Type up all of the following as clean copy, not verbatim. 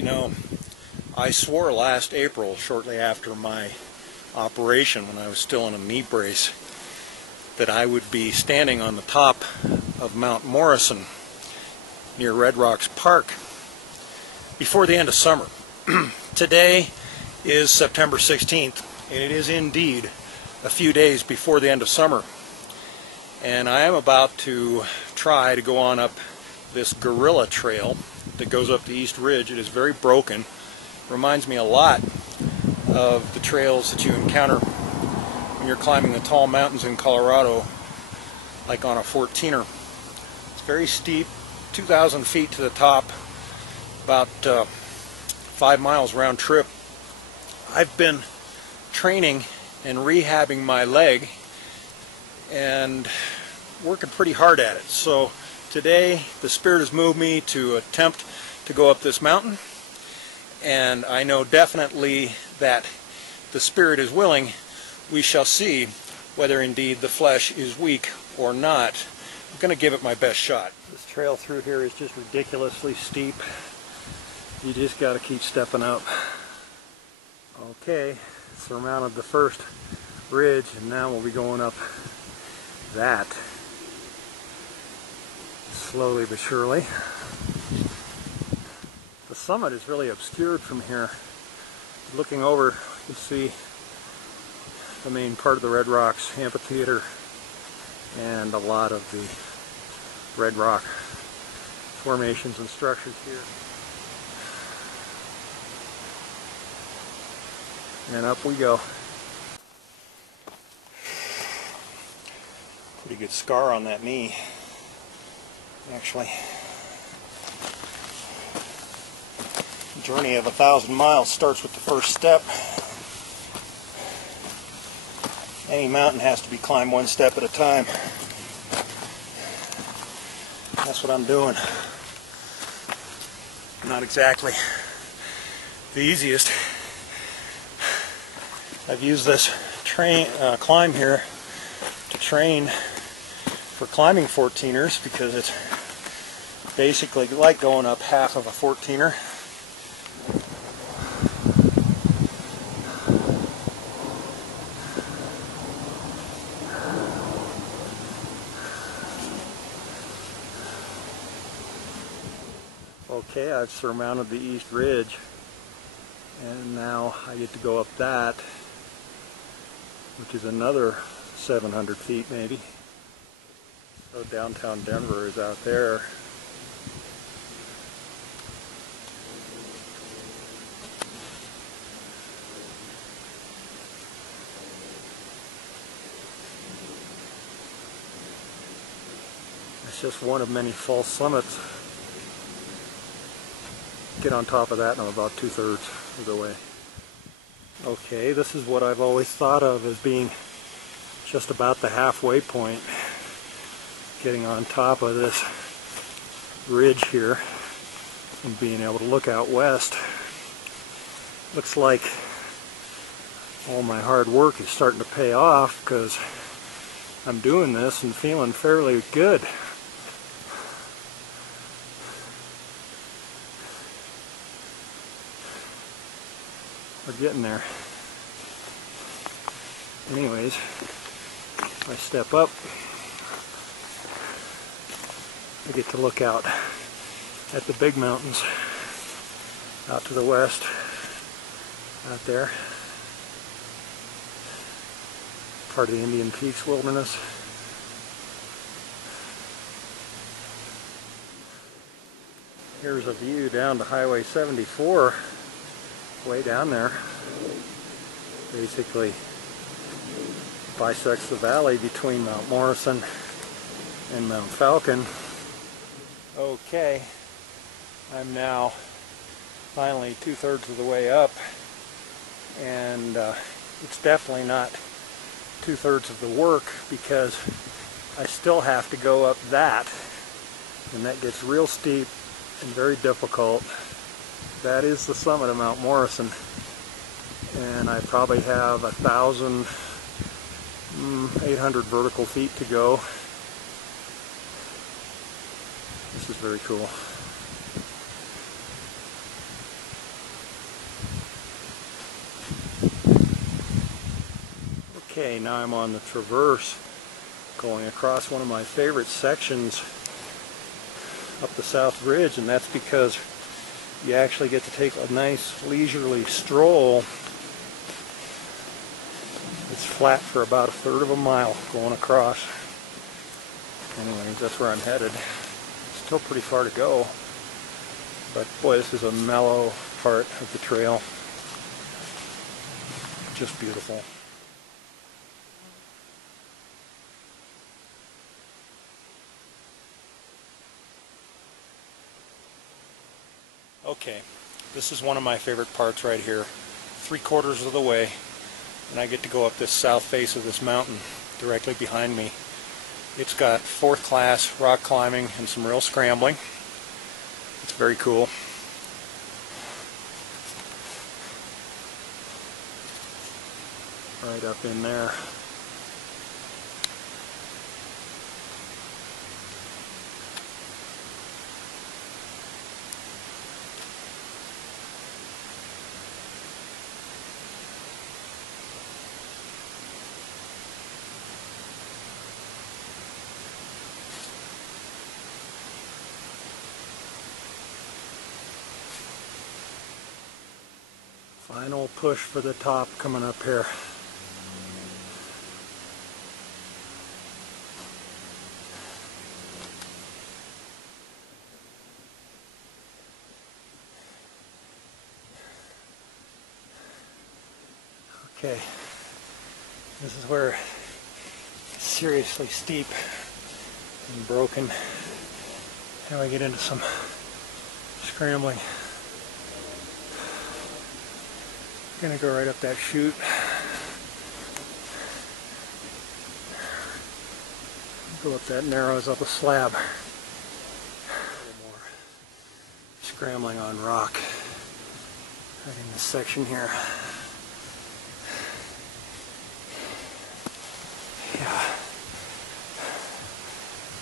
You know, I swore last April, shortly after my operation when I was still in a knee brace, that I would be standing on the top of Mount Morrison near Red Rocks Park before the end of summer. Today is September 16th, and it is indeed a few days before the end of summer. And I am about to try to go on up this gorilla trail that goes up the East Ridge. It is very broken. Reminds me a lot of the trails that you encounter when you're climbing the tall mountains in Colorado, like on a 14er. It's very steep, 2,000 feet to the top, about 5 miles round trip. I've been training and rehabbing my leg and working pretty hard at it. So today the Spirit has moved me to attempt to go up this mountain, and I know definitely that the Spirit is willing. We shall see whether indeed the flesh is weak or not. I'm going to give it my best shot. This trail through here is just ridiculously steep. You just got to keep stepping up. Okay, surmounted the first ridge, and now we'll be going up that slowly but surely. The summit is really obscured from here. Looking over, you see the main part of the Red Rocks amphitheater and a lot of the red rock formations and structures here. And up we go. Pretty good scar on that knee, actually. The journey of 1,000 miles starts with the first step. Any mountain has to be climbed one step at a time. That's what I'm doing. Not exactly the easiest. I've used this climb here to train for climbing 14ers because it's basically like going up half of a 14er. Okay, I've surmounted the East Ridge, and now I get to go up that, which is another 700 feet maybe. So downtown Denver is out there. It's just one of many false summits. Get on top of that and I'm about 2/3 of the way. Okay, this is what I've always thought of as being just about the halfway point. Getting on top of this ridge here and being able to look out west. Looks like all my hard work is starting to pay off because I'm doing this and feeling fairly good. We're getting there. Anyways, if I step up, I get to look out at the big mountains out to the west, out there, part of the Indian Peaks wilderness. Here's a view down to Highway 74, way down there. Basically bisects the valley between Mount Morrison and Mount Falcon. Okay, I'm now finally 2/3 of the way up, and it's definitely not 2/3 of the work because I still have to go up that, and that gets real steep and very difficult. That is the summit of Mount Morrison, and I probably have 1,800 vertical feet to go. This is very cool. Okay, now I'm on the traverse going across one of my favorite sections up the South Ridge, and that's because you actually get to take a nice leisurely stroll. It's flat for about a third of a mile going across. Anyways, that's where I'm headed. Still pretty far to go, but boy, this is a mellow part of the trail. Just beautiful. Okay, this is one of my favorite parts right here. 3/4 of the way, and I get to go up this south face of this mountain directly behind me. It's got 4th class rock climbing and some real scrambling. It's very cool. Right up in there. Final push for the top coming up here. Okay, this is where it's seriously steep and broken. Now I get into some scrambling. Gonna go right up that chute. Go up that narrows up a slab. A little more scrambling on rock right in this section here. Yeah,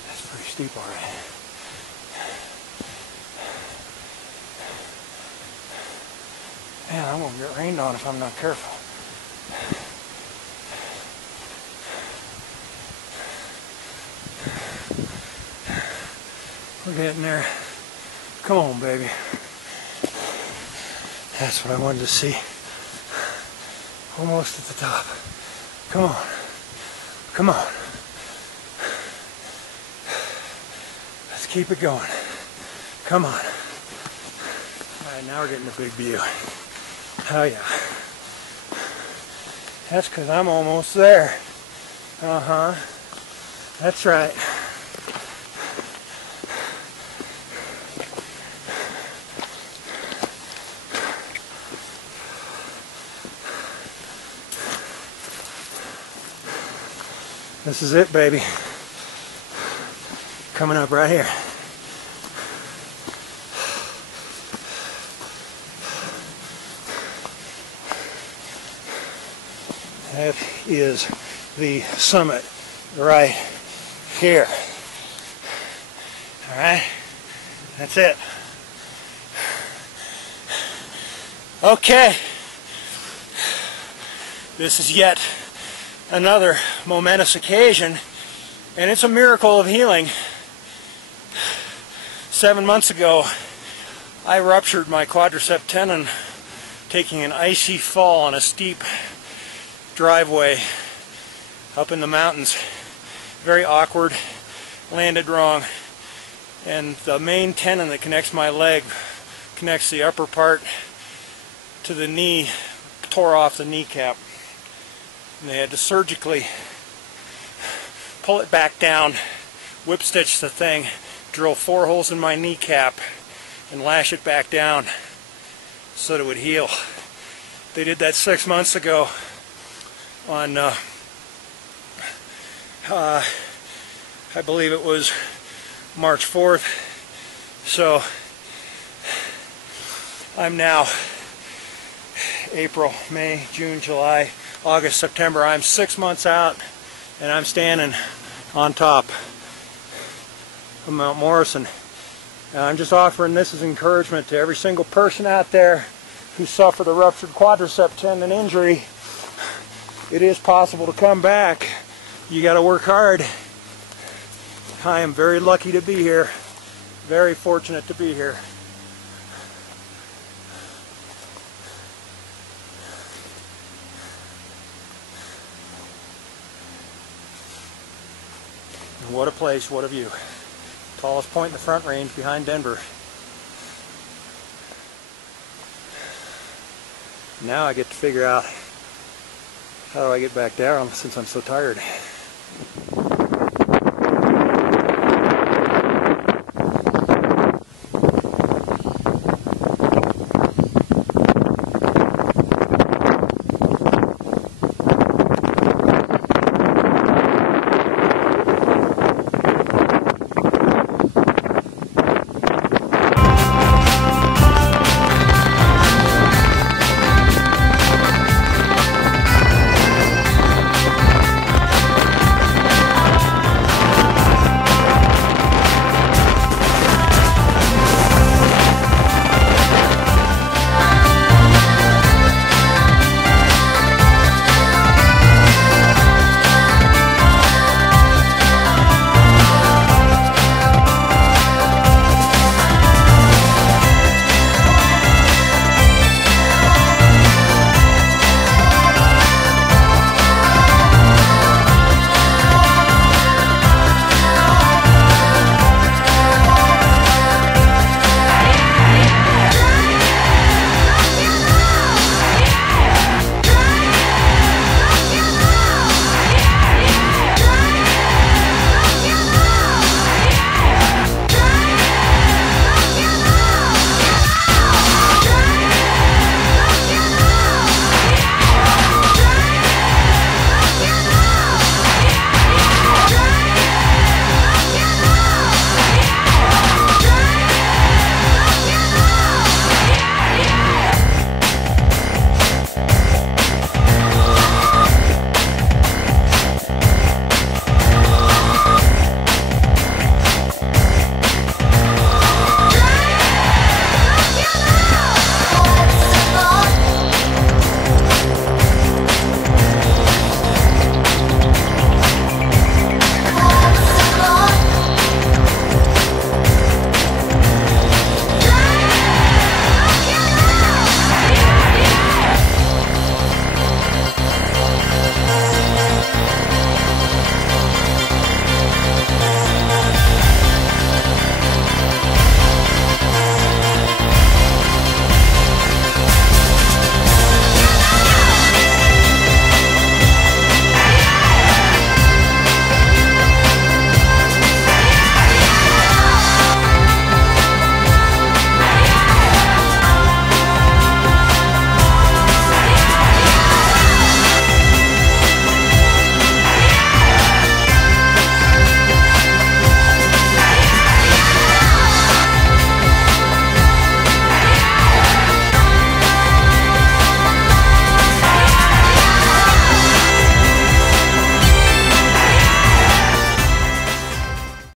that's pretty steep, all right. Man, I'm gonna get rained on if I'm not careful. We're getting there. Come on, baby. That's what I wanted to see. Almost at the top. Come on. Come on. Let's keep it going. Come on. Alright, now we're getting a big view. Oh yeah. That's because I'm almost there. Uh-huh. That's right. This is it, baby. Coming up right here. That is the summit right here. All right, that's it. Okay, this is yet another momentous occasion, and it's a miracle of healing. 7 months ago, I ruptured my quadricep tendon taking an icy fall on a steep driveway up in the mountains. Very awkward, landed wrong, and the main tendon that connects my leg, connects the upper part to the knee, tore off the kneecap. And they had to surgically pull it back down, whip stitch the thing, drill 4 holes in my kneecap, and lash it back down so that it would heal. They did that 6 months ago on, I believe it was March 4th. So I'm now April, May, June, July, August, September. I'm 6 months out, and I'm standing on top of Mount Morrison. And I'm just offering this as encouragement to every single person out there who suffered a ruptured quadricep tendon injury. it is possible to come back. You got to work hard. I am very lucky to be here. Very fortunate to be here. What a place, what a view. Tallest point in the Front Range behind Denver. Now I get to figure out how do I get back down since I'm so tired.